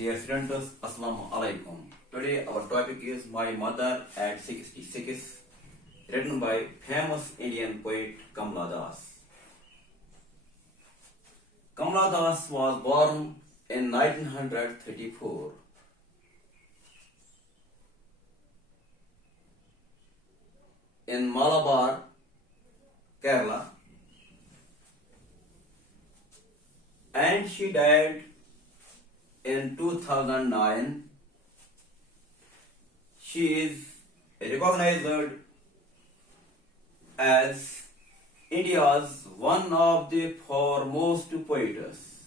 Dear students, Assalamu alaikum. Today our topic is My Mother at 66, written by famous Indian poet Kamala Das. Kamala Das was born in 1934 in Malabar, Kerala, and she died in 2009. She is recognized as India's one of the foremost poetess.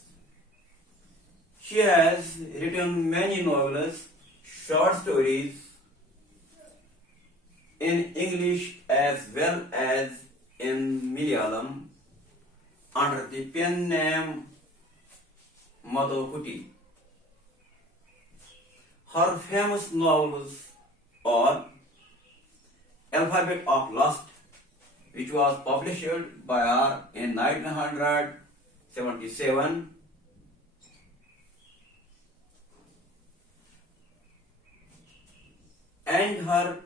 She has written many novels, short stories in English as well as in Malayalam under the pen name Madhukuti. Her famous novels are Alphabet of Lust, which was published by her in 1977, and her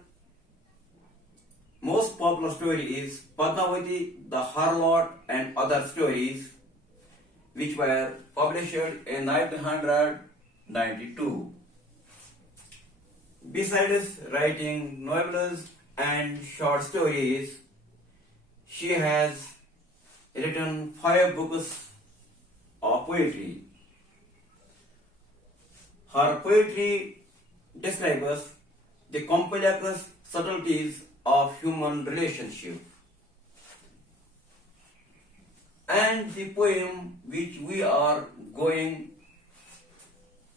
most popular story is Padmavati, the Harlot, and other stories, which were published in 1992. Besides writing novels and short stories, she has written 5 books of poetry. Her poetry describes the complex subtleties of human relationship. And the poem which we are going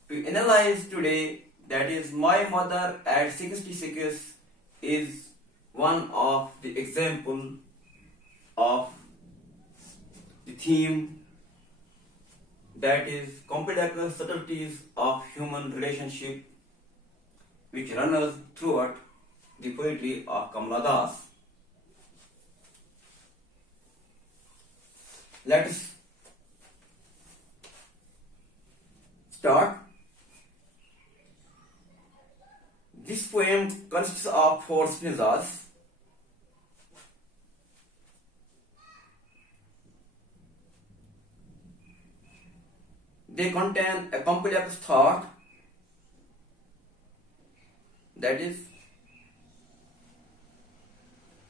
to analyze today, that is My Mother at 66, is one of the example of the theme, that is complex subtleties of human relationship, which runs throughout the poetry of Kamala Das. Let us start. This poem consists of 4 stanzas. They contain a complex thought, that is,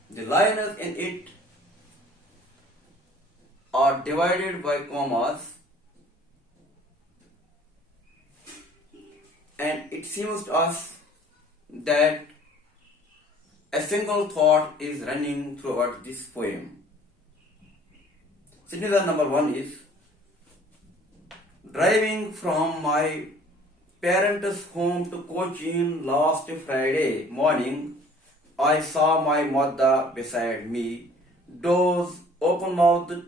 the lines in it are divided by commas, and it seems to us that a single thought is running throughout this poem. Stanza number 1 is: driving from my parents' home to Cochin last Friday morning, I saw my mother beside me, doors open-mouthed,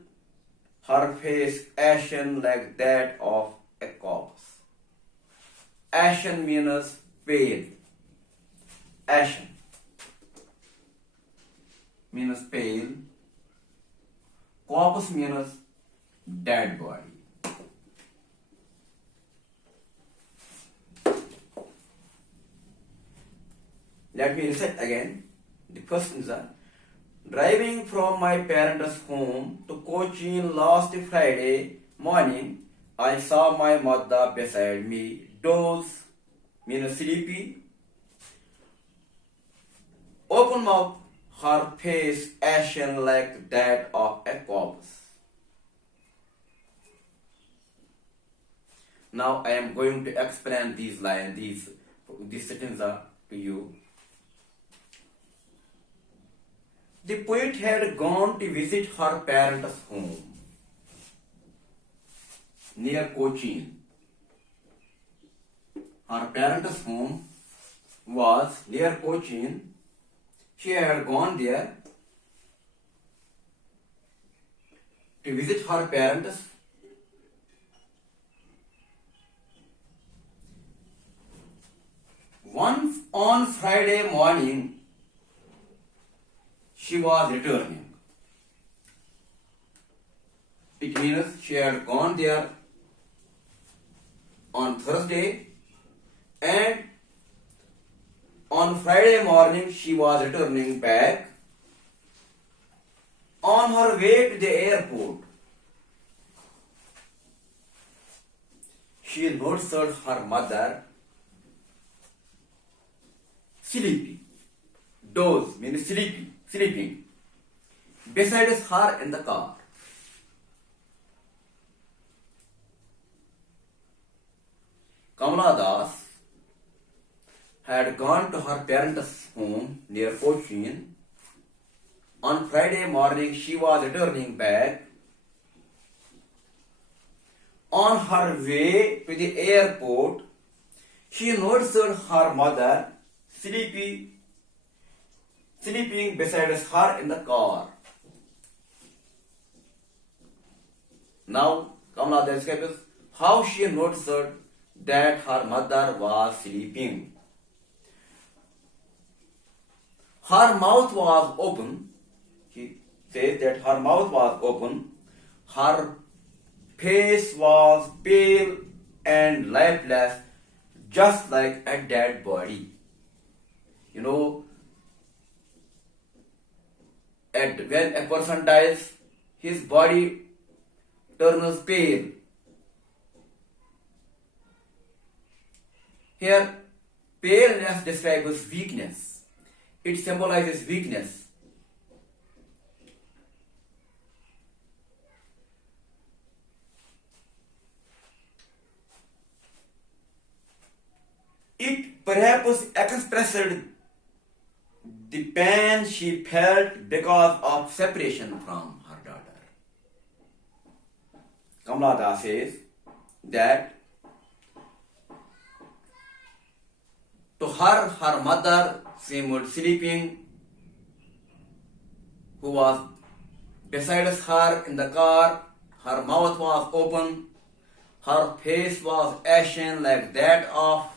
her face ashen like that of a corpse. Ashen means pale. Ashen means pale. Corpus means dead body. Let me recite again. The first is driving from my parents' home to Cochin last Friday morning, I saw my mother beside me. Doze means sleepy. Open mouth, her face ashen like that of a corpse. Now I am going to explain these lines, these sentences to you. The poet had gone to visit her parents' home near Cochin. Her parents' home was near Cochin. She had gone there to visit her parents. Once on Friday morning, she was returning. It means she had gone there on Thursday, and on Friday morning she was returning back. On her way to the airport, she noticed her mother sleeping. Doze means sleeping beside her in the car. Kamala Das had gone to her parents' home near Cochin. On Friday morning, she was returning back. On her way to the airport, she noticed her mother sleeping beside her in the car. Now, Kamala describes how she noticed that her mother was sleeping. Her mouth was open. He says that her mouth was open. Her face was pale and lifeless, just like a dead body. You know, when a person dies, his body turns pale. Here, paleness describes weakness. It symbolizes weakness. It perhaps expressed the pain she felt because of separation from her daughter. Kamala Das says that to her mother seemed sleeping, who was beside her in the car. Her mouth was open, her face was ashen like that of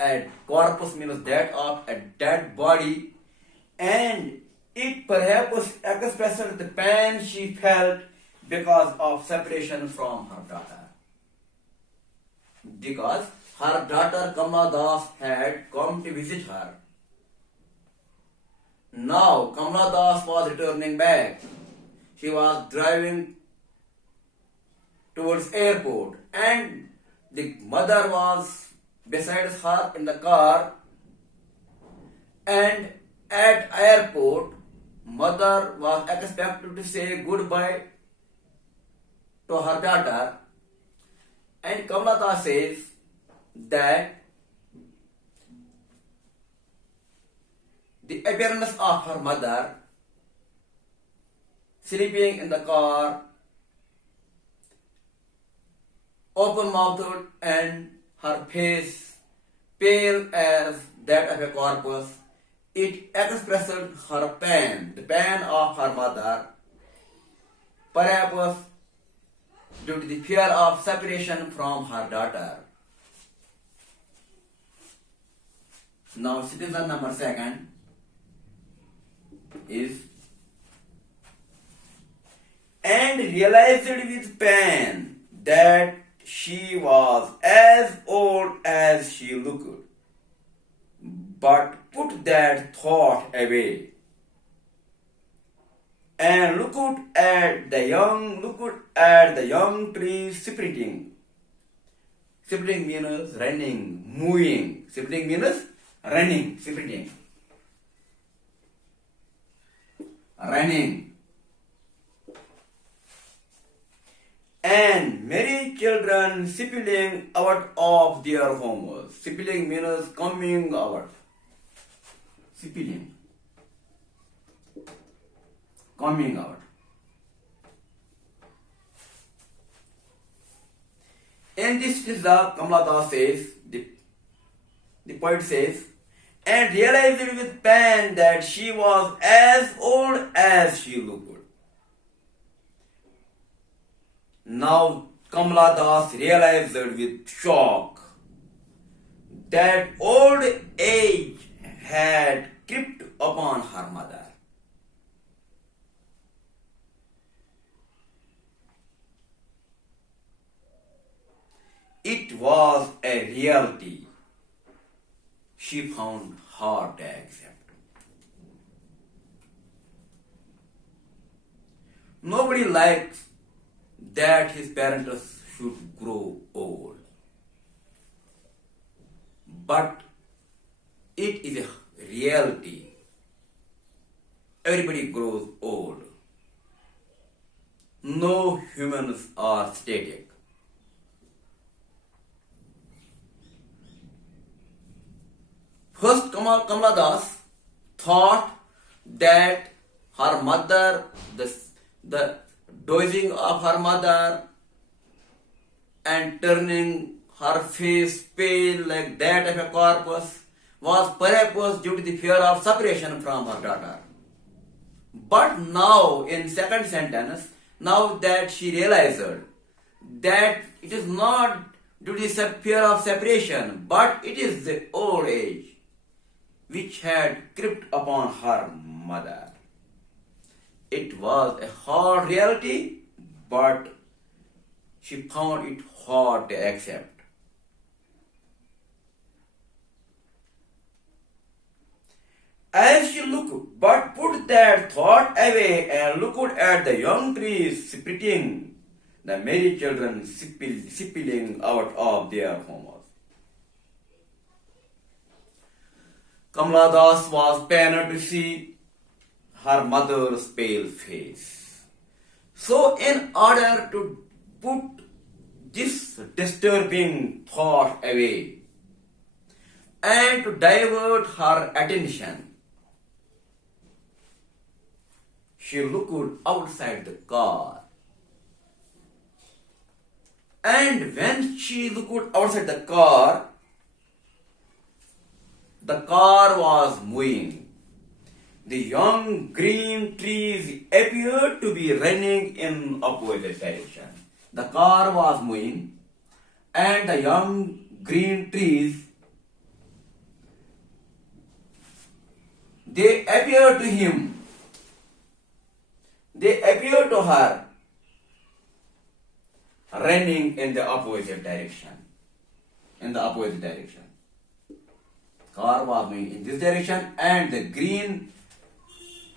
a corpus, means that of a dead body, and it perhaps expressed the pain she felt because of separation from her daughter. Because her daughter Kamala Das had come to visit her. Now Kamala Das was returning back. She was driving towards airport, and the mother was beside her in the car, and at airport mother was expected to say goodbye to her daughter, and Kamala Das says that the appearance of her mother sleeping in the car, open mouthed, and her face pale as that of a corpus, it expressed her pain, the pain of her mother, perhaps due to the fear of separation from her daughter. Now, citizen number second is, and realized with pain that she was as old as she looked, but put that thought away and looked at the young trees spreading. Spreading means running, moving. Spreading means running, spreading, running. And many children spilling out of their homes. Spilling means coming out. Spilling. Coming out. And this is the Kamala Das says, the poet says, and realized with pain that she was as old as she looked. Now Kamala Das realized with shock that old age had crept upon her mother. It was a reality she found hard to accept. Nobody likes that his parents should grow old. But it is a reality. Everybody grows old. No humans are static. First, Kamala Das thought that her mother, the dozing of her mother and turning her face pale like that of a corpse was perhaps due to the fear of separation from her daughter. But now, in second sentence, now that she realized that it is not due to the fear of separation, but it is the old age which had crept upon her mother. It was a hard reality, but she found it hard to accept. As she looked, but put that thought away and looked at the young trees spreading, the merry children sipping out of their homes. Kamala Das was pained to see her mother's pale face. So, in order to put this disturbing thought away and to divert her attention, she looked outside the car. And when she looked outside the car was moving. The young green trees appeared to be running in opposite direction. The car was moving and the young green trees, they appeared to him. They appeared to her running in the opposite direction. In the opposite direction. Car was moving in this direction and the green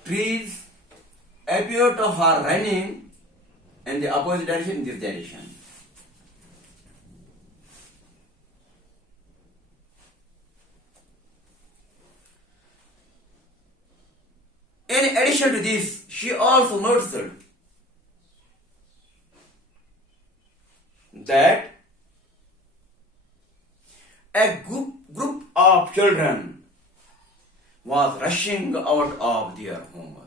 trees appeared to her running in the opposite direction, in this direction. In addition to this, she also noticed that a group of children was rushing out of their homes.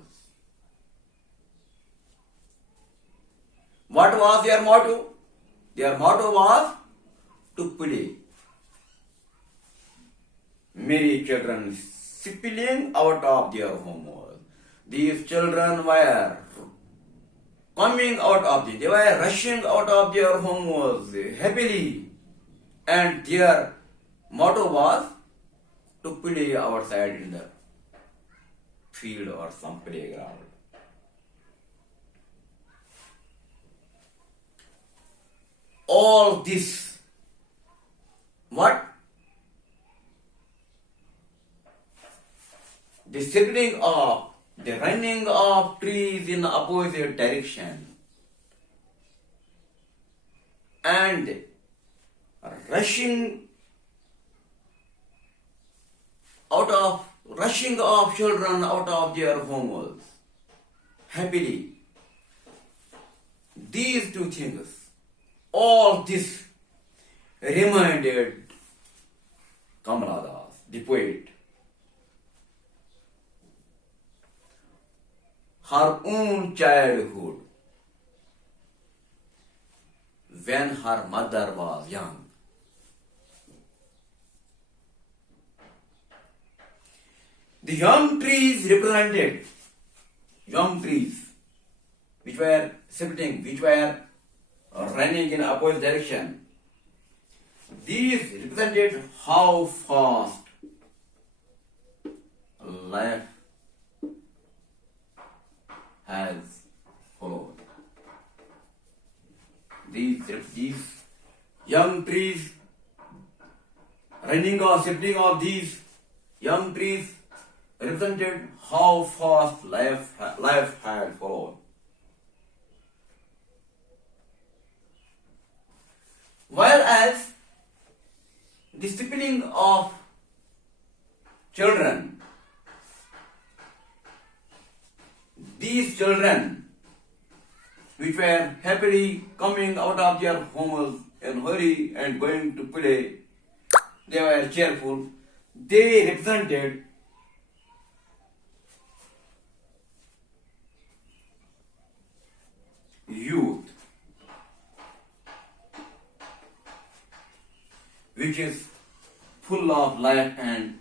What was their motto? Their motto was to play. Merry children spilling out of their homes. These children were coming out of they were rushing out of their homes happily, and their motto was to play outside in the field or some playground. All this, what? The spreading of, the running of trees in opposite direction, and rushing of children out of their homes happily. These two things, all this reminded Kamala Das, the poet, her own childhood when her mother was young. The young trees represented young trees which were spreading, which were running in opposite direction. These represented how fast life has followed. These young trees running or shifting of these young trees represented how fast life had followed. Whereas the disciplining of children, these children which were happily coming out of their homes in hurry and going to play, they were cheerful, they represented youth, which is full of life and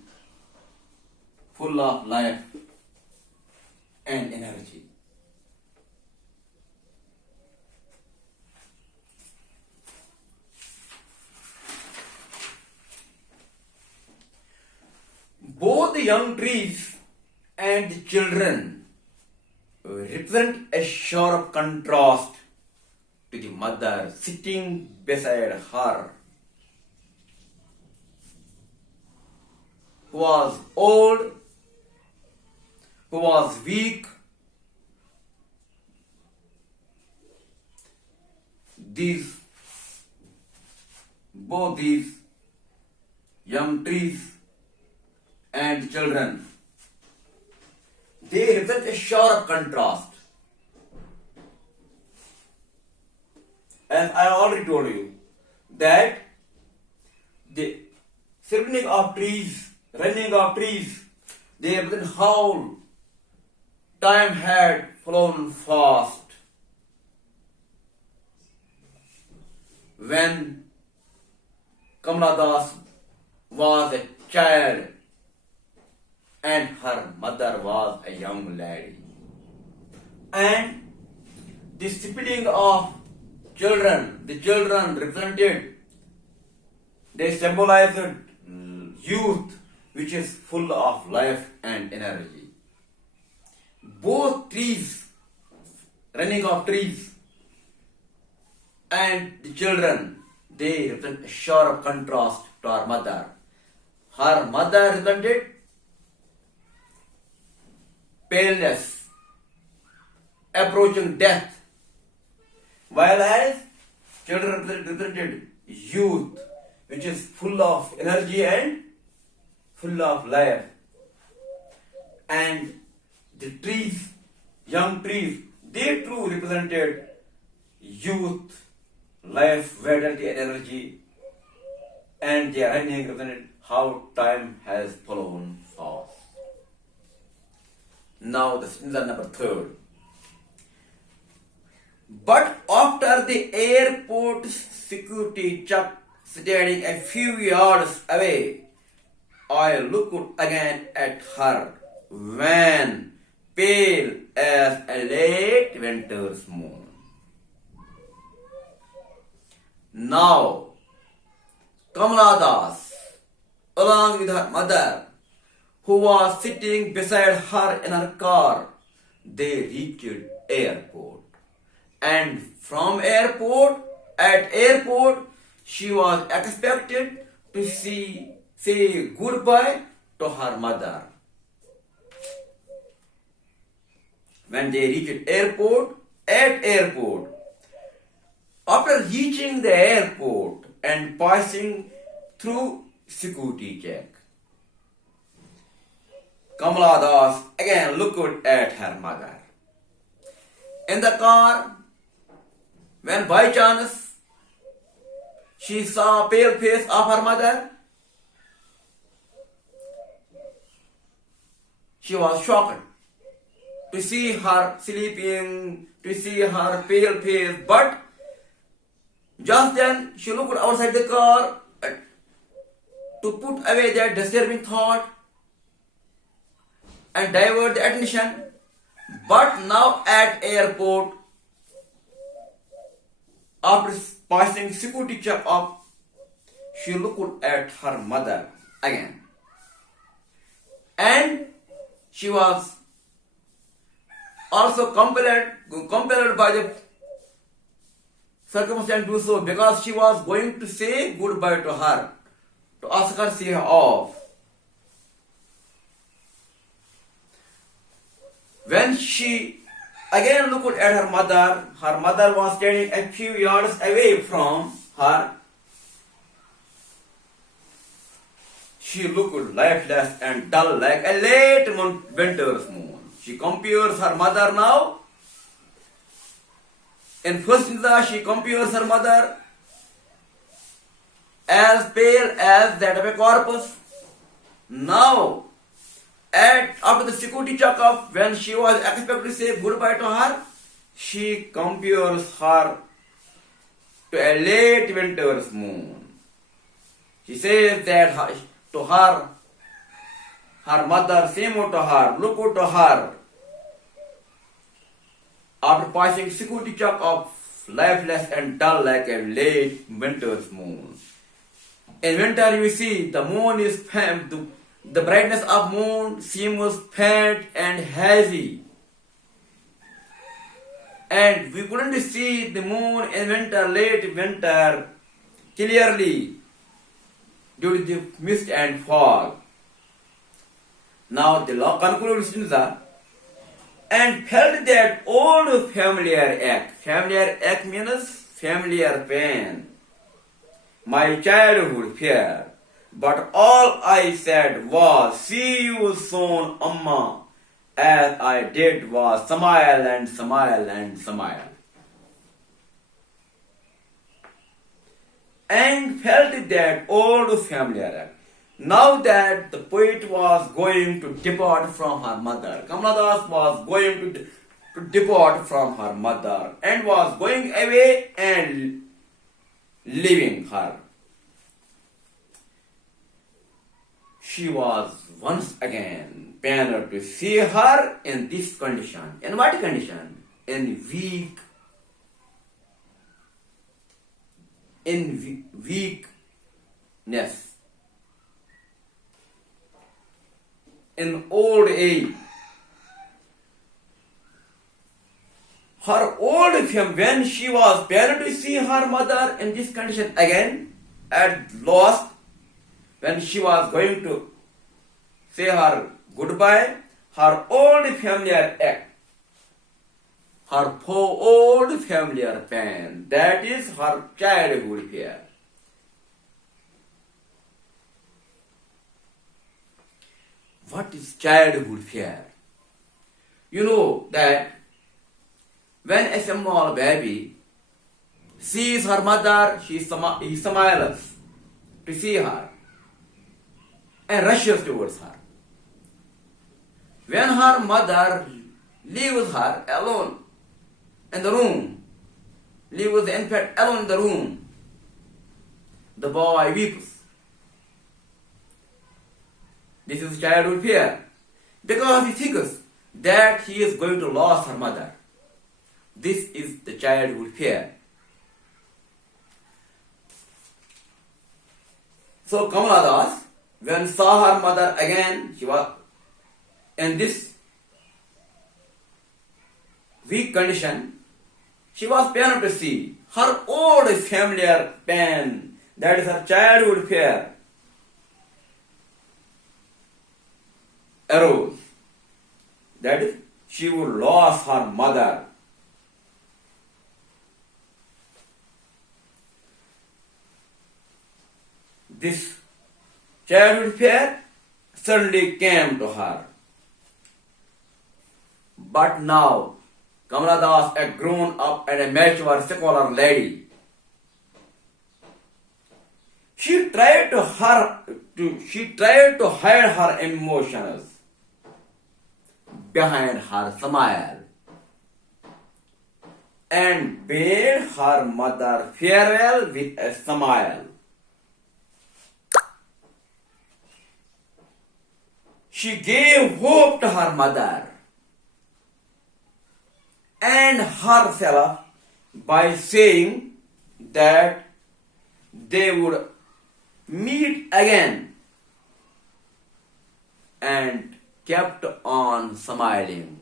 energy. Both the young trees and the children represent a sharp contrast to the mother sitting beside her, who was old, who was weak. Both these young trees and children, they represent a sharp contrast. As I already told you, that the sharpening of trees, running of trees, they represent how time had flown fast. When Kamala Das was a child and her mother was a young lady. And the disciplining of children, the children represented, they symbolized youth which is full of life and energy. Both trees, running of trees, and the children, they represent a sharp contrast to her mother. Her mother represented paleness, approaching death, whereas children represented youth, which is full of energy and full of life. And the trees, young trees, they too represented youth, life, vitality and energy, and their running represented how time has flown fast. Now the stanza number 3. But after the airport security check standing a few yards away, I looked again at her, when pale as a late winter's moon. Now, Kamala Das, along with her mother, who was sitting beside her in her car, they reached airport. And from airport, she was expected to say goodbye to her mother. When they reached airport, after reaching the airport and passing through security check, Kamala Das again looked at her mother. In the car, when by chance she saw pale face of her mother, she was shocked to see her sleeping, to see her pale face, but just then she looked outside the car to put away that disturbing thought and divert the attention. But now at airport, after passing security check up, she looked at her mother again. And she was also compelled by the circumstance to do so, because she was going to say goodbye to her, to ask her see her off. When she again looked at her mother was standing a few yards away from her. She looked lifeless and dull like a late winter's moon. She compares her mother now. In first instance, she compares her mother as pale as that of a corpse. Now, after the security check-up, when she was expected to say goodbye to her, she compares her to a late winter's moon. She says that to her mother, seemed to her, looked to her, after passing security check-up, lifeless and dull like a late winter's moon. In winter, you see the moon is faint. The brightness of moon seems faint and hazy. And we couldn't see the moon in winter, late winter, clearly due to the mist and fog. Now the conclusion is and felt that old familiar ache. Familiar ache means familiar pain. My childhood fear. But all I said was, see you soon, Amma. As I did was smile and smile and smile. And felt that old familiar ache. Now that the poet was going to depart from her mother, Kamala Das was going to depart from her mother and was going away and leaving her. She was once again pained to see her in this condition. In what condition? In weakness. In old age. Her old fame, when she was pained to see her mother in this condition again, at last, when she was going to say her goodbye, her old familiar ache, her old familiar pain, that is her childhood fear. What is childhood fear? You know that when a small baby sees her mother, he smiles to see her and rushes towards her. When her mother leaves her alone in the room, leaves the infant alone in the room, the boy weeps. This is childhood fear, because he thinks that he is going to lose her mother. This is the childhood fear. So Kamala Das, when saw her mother again, she was in this weak condition. She was pained to see her old familiar pain, that is her childhood fear, arose. That is, she would lose her mother. This childhood fear suddenly came to her. But now, Kamala Das, a grown up and a mature secular lady, she tried to hide her emotions behind her smile and bade her mother farewell with a smile. She gave hope to her mother and herself by saying that they would meet again, and kept on smiling.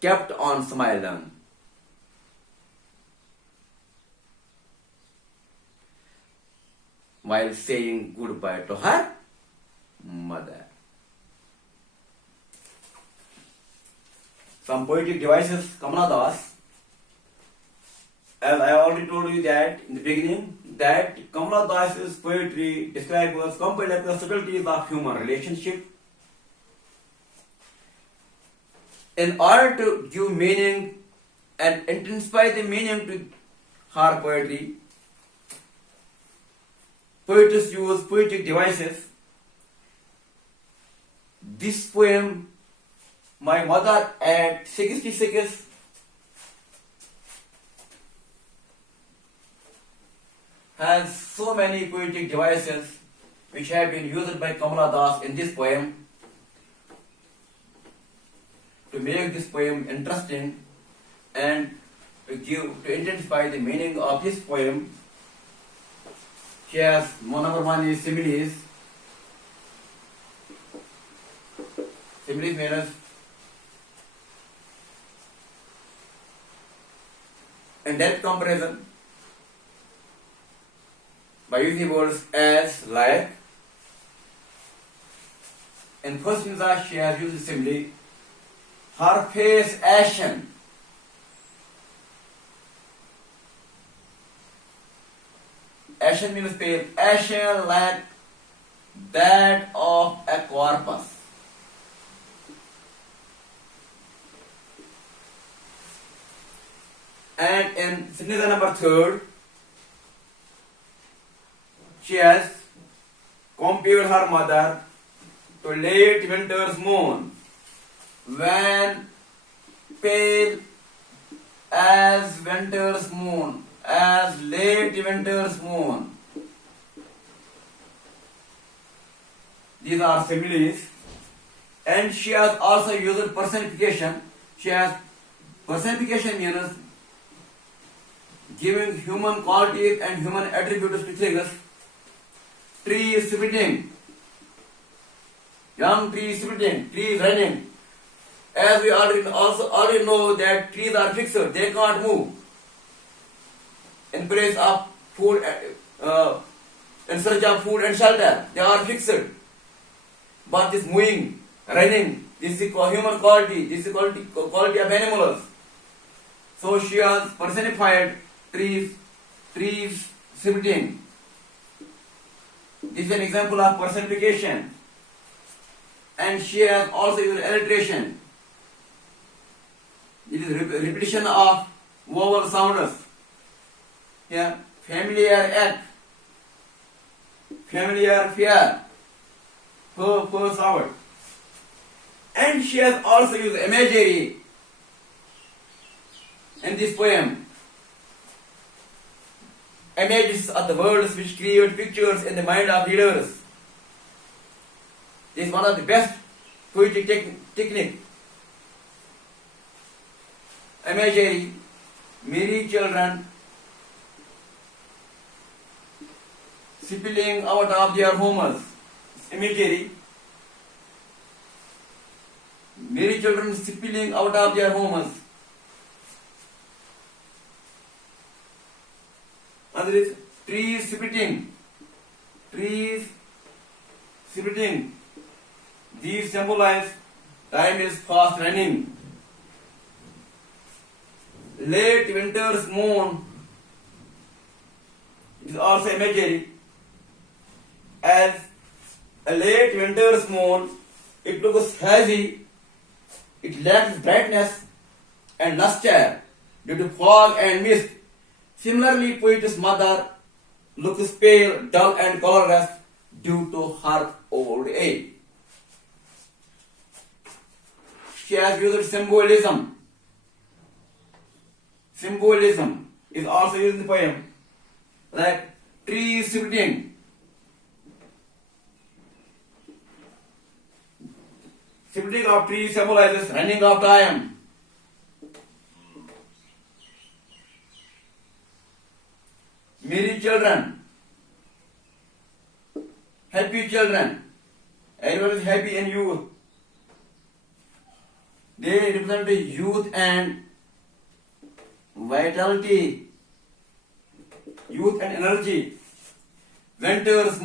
Kept on smiling. while saying goodbye to her mother. Some poetic devices, Kamala Das. As I already told you that in the beginning, that Kamala Das's poetry describes complex subtleties of human relationship. In order to give meaning and intensify the meaning to her poetry, poets use poetic devices. This poem, My Mother at 66, has so many poetic devices which have been used by Kamala Das in this poem. To make this poem interesting and to intensify the meaning of this poem, she has number one is similes. Similes means in depth comparison by using words as, like. In first instance, she has used simile. Her face ashen. Ashen means pale. Ashen like that of a corpus. And in sentence number 3, she has compared her mother to late winter's moon, when pale as winter's moon, as late winter's moon. These are similes. And she has also used personification. She has personification means giving human qualities and human attributes to things. Tree is sitting, young tree is sitting, tree is running. As we already know that trees are fixed, they can't move. In place of food, in search of food and shelter, they are fixed. But this moving, running, this is human quality, this is quality of animals. So she has personified trees sitting. This is an example of personification. And she has also used alliteration. It is repetition of vowel sounds. Here, familiar act, familiar fear, per sound. And she has also used imagery in this poem. Images are the words which create pictures in the mind of readers. This is one of the best poetic technique. Imagery, merry children spilling out of their homes. Imagery, merry children spilling out of their homes. And there is trees splitting. These symbolize time is fast running. Late winter's moon is also imagery. As a late winter's moon, it looks hazy, it lacks brightness and luster due to fog and mist. Similarly, poet's mother looks pale, dull and colorless due to her old age. She has used symbolism. Symbolism is also used in the poem, like trees sitting. Sitting of trees symbolizes running of time. Merry children, happy children. Everyone is happy in youth. They represent the youth and vitality, youth and energy. Winters